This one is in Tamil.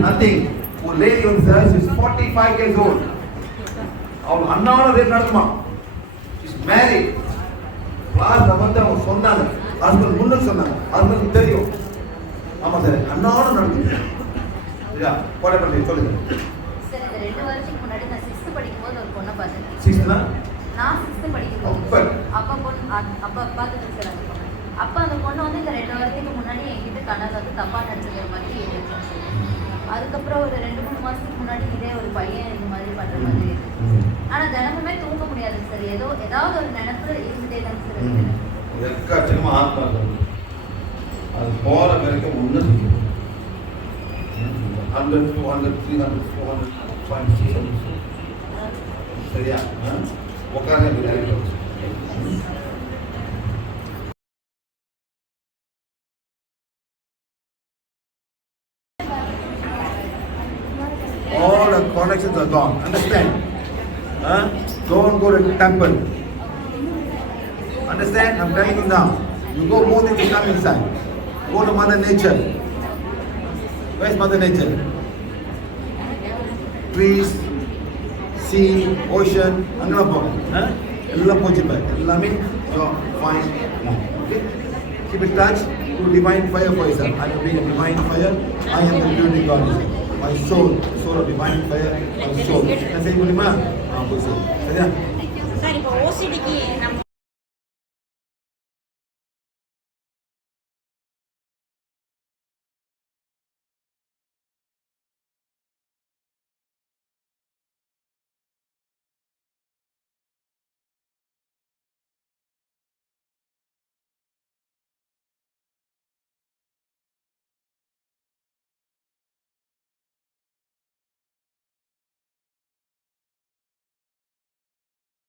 nothing. ஒரு லேடி வந்து sir is forty five years old அவள் அண்ணாவோட ரேட் நடக்குமா இஸ் மேரிட் கிளாஸ்ல வந்து அவங்க சொன்னாங்க. ஹஸ்பண்ட் முன்னுக்கு சொன்னாங்க. ஹஸ்பண்ட் தெரியும். ஆமா சார் அண்ணாவோட நடக்குது சரியா? போட பண்ணி சொல்லுங்க. ரெண்டு வருஷத்துக்கு முன்னாடி நான் சிக்ஸ்த் படிக்கும்போது ஒரு பொண்ணை பார்த்தேன். சிக்ஸ்த்னா நான் சிக்ஸ்த் படிக்கும்போது. அப்ப? பொண்ணு அப்பா பார்த்துட்டு சார் அந்த பொண்ணு அப்போ அந்த பொண்ணு வந்து இந்த ரெண்டு வருஷத்துக்கு முன்னாடி என்கிட்ட கண்ணால் வந்து தப்பாக நடிச்சுக்கிற மாதிரி அதுக்கப்புறம் ஒரு ரெண்டு மூணு மாதத்துக்கு முன்னாடி இதே ஒரு பையன் இந்த மாதிரி பண்ணுற மாதிரி இருந்துச்சு. ஆனால் தினமுமே தூங்க முடியாது சார். ஏதோ ஏதாவது ஒரு நினைப்பு இருந்துட்டே தான் சார் இருக்கு. எக்கச்சக்கமா ஆத்மா இருக்கு. அது போற வரைக்கும் ஒண்ணு hundred two hundred three hundred four hundred five six சரியா? உட்காந்து All the connections are gone. Understand? Huh? Don't go to the temple. Understand? I'm telling you now. You go more than you come inside. Go to Mother Nature. Where's Mother Nature? Trees, sea, ocean, அங்கெல்லாம் போகும் எல்லாம் போச்சு பாரு எல்லாமே fine okay Keep in touch to divine fire for yourself. I am being a divine fire. I am the building God. Or bimain fayak al-sur. Nanti ibu lima. Ah, betul.